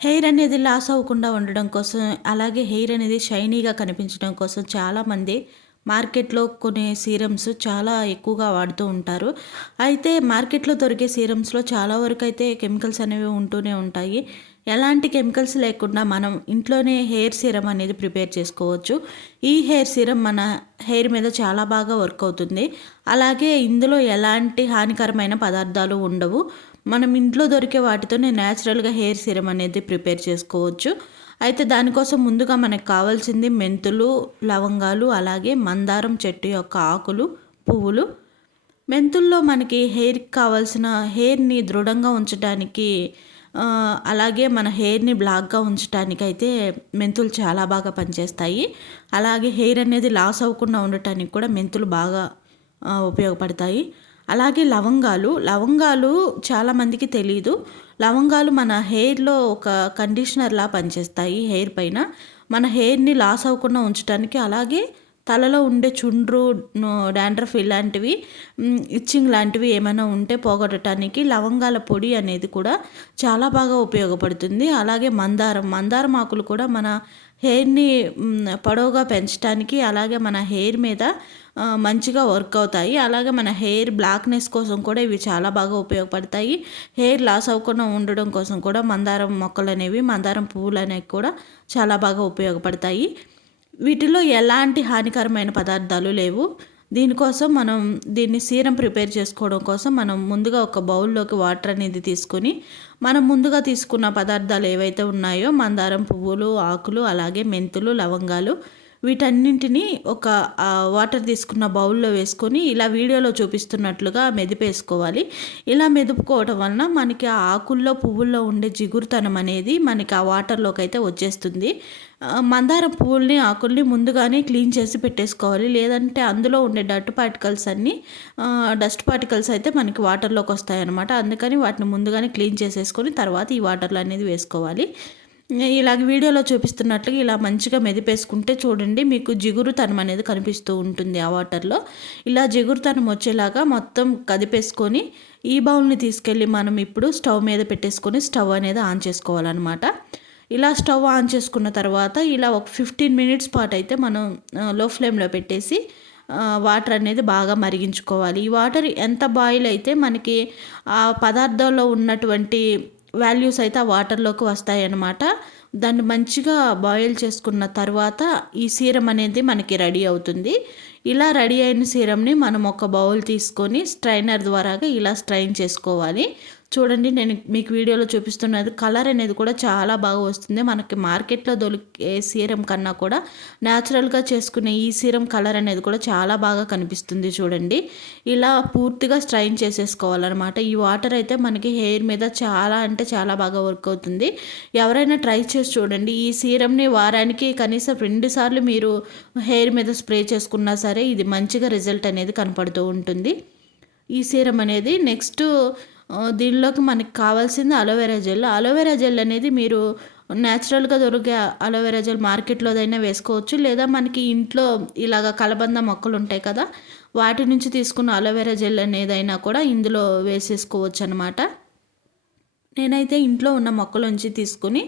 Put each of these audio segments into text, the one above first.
Hair అనేది loss అవ్వకుండా ఉండడం కోసం అలాగే హెయిర్ అనేది షైనీగా కనిపించడం కోసం చాలామంది మార్కెట్లో కొనే సీరమ్స్ చాలా ఎక్కువగా వాడుతూ ఉంటారు. అయితే మార్కెట్లో దొరికే సీరమ్స్లో చాలా వరకు అయితే కెమికల్స్ అనేవి ఉంటూనే ఉంటాయి. ఎలాంటి కెమికల్స్ లేకుండా మనం ఇంట్లోనే హెయిర్ సీరం అనేది ప్రిపేర్ చేసుకోవచ్చు. ఈ హెయిర్ సీరం మన హెయిర్ మీద చాలా బాగా వర్క్ అవుతుంది. అలాగే ఇందులో ఎలాంటి హానికరమైన పదార్థాలు ఉండవు. మనం ఇంట్లో దొరికే వాటితోనే న్యాచురల్గా హెయిర్ సీరం అనేది ప్రిపేర్ చేసుకోవచ్చు. అయితే దానికోసం ముందుగా మనకు కావాల్సింది మెంతులు లవంగాలు అలాగే మందారం చెట్టు యొక్క ఆకులు పువ్వులు. మెంతుల్లో మనకి హెయిర్కి కావాల్సిన హెయిర్ని దృఢంగా ఉంచడానికి అలాగే మన హెయిర్ని బ్లాక్గా ఉంచడానికి అయితే మెంతులు చాలా బాగా పనిచేస్తాయి. అలాగే హెయిర్ అనేది లాస్ అవ్వకుండా ఉండటానికి కూడా మెంతులు బాగా ఉపయోగపడతాయి. అలాగే లవంగాలు. లవంగాలు చాలామందికి తెలియదు లవంగాలు మన హెయిర్లో ఒక కండిషనర్లా పనిచేస్తాయి హెయిర్ పైన. మన హెయిర్ని లాస్ అవ్వకుండా ఉంచడానికి అలాగే తలలో ఉండే చుండ్రు డాండ్రఫ్ ఇలాంటివి ఇచ్చింగ్ లాంటివి ఏమైనా ఉంటే పోగొట్టడానికి లవంగాల పొడి అనేది కూడా చాలా బాగా ఉపయోగపడుతుంది. అలాగే మందారం మందారం ఆకులు కూడా మన హెయిర్ని పొడవుగా పెంచడానికి అలాగే మన హెయిర్ మీద మంచిగా వర్క్ అవుతాయి. అలాగే మన హెయిర్ బ్లాక్నెస్ కోసం కూడా ఇవి చాలా బాగా ఉపయోగపడతాయి. హెయిర్ లాస్ అవ్వకుండా ఉండడం కోసం కూడా మందారం మొక్కలు అనేవి మందారం పువ్వులు అనేవి కూడా చాలా బాగా ఉపయోగపడతాయి. వీటిలో ఎలాంటి హానికరమైన పదార్థాలు లేవు. దీనికోసం మనం దీన్ని సీరం ప్రిపేర్ చేసుకోవడం కోసం మనం ముందుగా ఒక బౌల్లోకి వాటర్ అనేది తీసుకొని మనం ముందుగా తీసుకున్న పదార్థాలు ఏవైతే ఉన్నాయో మందారం పువ్వులు ఆకులు అలాగే మెంతులు లవంగాలు వీటన్నింటినీ ఒక వాటర్ తీసుకున్న బౌల్లో వేసుకొని ఇలా వీడియోలో చూపిస్తున్నట్లుగా మెదిపేసుకోవాలి. ఇలా మెదుపుకోవటం వలన మనకి ఆ ఆకుల్లో పువ్వుల్లో ఉండే జిగురుతనం అనేది మనకి ఆ వాటర్లోకి అయితే వచ్చేస్తుంది మందారం పువ్వుల్ని ఆకుల్ని ముందుగానే క్లీన్ చేసి పెట్టేసుకోవాలి. లేదంటే అందులో ఉండే డట్ పార్టికల్స్ అన్నీ డస్ట్ పార్టికల్స్ అయితే మనకి వాటర్లోకి వస్తాయన్నమాట. అందుకని వాటిని ముందుగానే క్లీన్ చేసేసుకొని తర్వాత ఈ వాటర్లు అనేది వేసుకోవాలి. ఇలాగ వీడియోలో చూపిస్తున్నట్లుగా ఇలా మంచిగా మెదిపేసుకుంటే చూడండి మీకు జిగురుతనం అనేది కనిపిస్తూ ఉంటుంది ఆ వాటర్లో. ఇలా జిగురుతనం వచ్చేలాగా మొత్తం కదిపేసుకొని ఈ బౌల్ని తీసుకెళ్ళి మనం ఇప్పుడు స్టవ్ మీద పెట్టేసుకొని స్టవ్ అనేది ఆన్ చేసుకోవాలన్నమాట. ఇలా స్టవ్ ఆన్ చేసుకున్న తర్వాత ఇలా ఒక ఫిఫ్టీన్ మినిట్స్ పాటు అయితే మనం లో ఫ్లేమ్లో పెట్టేసి వాటర్ అనేది బాగా మరిగించుకోవాలి. ఈ వాటర్ ఎంత బాయిల్ అయితే మనకి ఆ పదార్థంలో ఉన్నటువంటి వాల్యూస్ అయితే ఆ వాటర్లోకి వస్తాయి అన్నమాట దాన్ని మంచిగా బాయిల్ చేసుకున్న తర్వాత ఈ సీరం అనేది మనకి రెడీ అవుతుంది. ఇలా రెడీ అయిన సీరంని మనం ఒక బౌల్ తీసుకొని స్ట్రైనర్ ద్వారాగా ఇలా స్ట్రైన్ చేసుకోవాలి. చూడండి నేను మీకు వీడియోలో చూపిస్తున్నది కలర్ అనేది కూడా చాలా బాగా వస్తుంది. మనకి మార్కెట్లో దొరికే సీరం కన్నా కూడా న్యాచురల్గా చేసుకునే ఈ సీరం కలర్ అనేది కూడా చాలా బాగా కనిపిస్తుంది చూడండి. ఇలా పూర్తిగా స్ట్రైన్ చేసేసుకోవాలన్నమాట. ఈ వాటర్ అయితే మనకి హెయిర్ మీద చాలా అంటే చాలా బాగా వర్క్ అవుతుంది. ఎవరైనా ట్రై చేసి చూడండి. ఈ సీరంని వారానికి కనీసం రెండుసార్లు మీరు హెయిర్ మీద స్ప్రే చేసుకున్నా సరే సరే ఇది మంచిగా రిజల్ట్ అనేది కనపడుతూ ఉంటుంది. ఈ సీరం అనేది నెక్స్ట్ దీనిలోకి మనకి కావాల్సింది అలోవెరా జెల్. అలోవెరా జెల్ అనేది మీరు న్యాచురల్గా దొరికే అలోవెరా జెల్ మార్కెట్లోదైనా వేసుకోవచ్చు. లేదా మనకి ఇంట్లో ఇలాగ కలబంద మొక్కలు ఉంటాయి కదా వాటి నుంచి తీసుకున్న అలోవెరా జెల్ అనేదైనా కూడా ఇందులో వేసేసుకోవచ్చు అనమాట నేనైతే ఇంట్లో ఉన్న మొక్కలోంచి తీసుకుని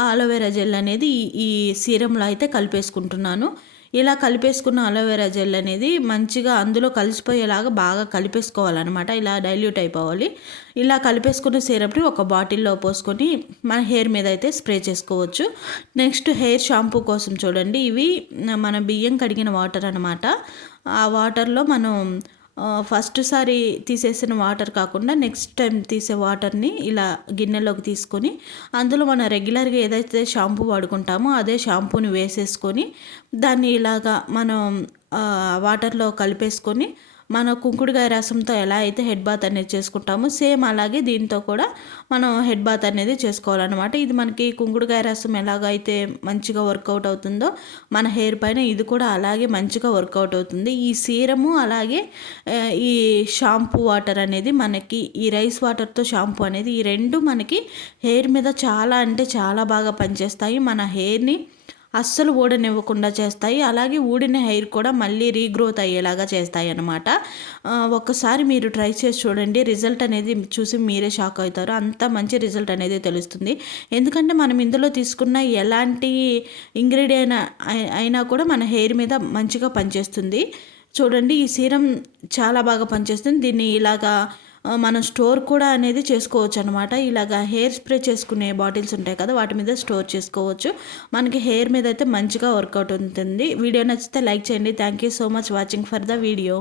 ఆ అలోవెరా జెల్ అనేది ఈ సీరంలో అయితే కలిపేసుకుంటున్నాను. ఇలా కలిపేసుకున్న అలోవెరా జెల్ అనేది మంచిగా అందులో కలిసిపోయేలాగా బాగా కలిపేసుకోవాలన్నమాట. ఇలా డైల్యూట్ అయిపోవాలి. ఇలా కలిపేసుకున్న సిరప్ని ఒక బాటిల్లో పోసుకొని మన హెయిర్ మీద అయితే స్ప్రే చేసుకోవచ్చు. నెక్స్ట్ హెయిర్ షాంపూ కోసం చూడండి. ఇవి మన బియ్యం కడిగిన వాటర్ అనమాట ఆ వాటర్లో మనం ఫస్ట్ సారి తీసేసిన వాటర్ కాకుండా నెక్స్ట్ టైం తీసే వాటర్ని ఇలా గిన్నెలోకి తీసుకొని అందులో మనం రెగ్యులర్గా ఏదైతే షాంపూ వాడుకుంటామో అదే షాంపూని వేసేసుకొని దాన్ని ఇలాగా మనం వాటర్లో కలిపేసుకొని మన కుంకుడుగాయ రసంతో ఎలా అయితే హెడ్ బాత్ అనేది చేసుకుంటామో సేమ్ అలాగే దీంతో కూడా మనం హెడ్ బాత్ అనేది చేసుకోవాలన్నమాట. ఇది మనకి కుంకుడుగాయ రసం ఎలాగైతే మంచిగా వర్కౌట్ అవుతుందో మన హెయిర్ పైన ఇది కూడా అలాగే మంచిగా వర్కౌట్ అవుతుంది. ఈ సీరము అలాగే ఈ షాంపూ వాటర్ అనేది మనకి ఈ రైస్ వాటర్తో షాంపూ అనేది ఈ రెండు మనకి హెయిర్ మీద చాలా అంటే చాలా బాగా పనిచేస్తాయి. మన హెయిర్ని అస్సలు ఊడనివ్వకుండా చేస్తాయి. అలాగే ఊడిన హెయిర్ కూడా మళ్ళీ రీగ్రోత్ అయ్యేలాగా చేస్తాయి అన్నమాట. ఒక్కసారి మీరు ట్రై చేసి చూడండి. రిజల్ట్ అనేది చూసి మీరే షాక్ అవుతారు. అంత మంచి రిజల్ట్ అనేది తెలుస్తుంది. ఎందుకంటే మనం ఇందులో తీసుకున్న ఎలాంటి ఇంగ్రీడియంట్ అయినా కూడా మన హెయిర్ మీద మంచిగా పనిచేస్తుంది. చూడండి ఈ సీరం చాలా బాగా పనిచేస్తుంది. దీన్ని ఇలాగా మనం స్టోర్ కూడా అనేది చేసుకోవచ్చు అనమాట ఇలాగా హెయిర్ స్ప్రే చేసుకునే బాటిల్స్ ఉంటాయి కదా వాటి మీద స్టోర్ చేసుకోవచ్చు. మనకి హెయిర్ మీద అయితే మంచిగా వర్కౌట్ ఉంటుంది వీడియో నచ్చితే లైక్ చేయండి. Thank you so much watching for the video.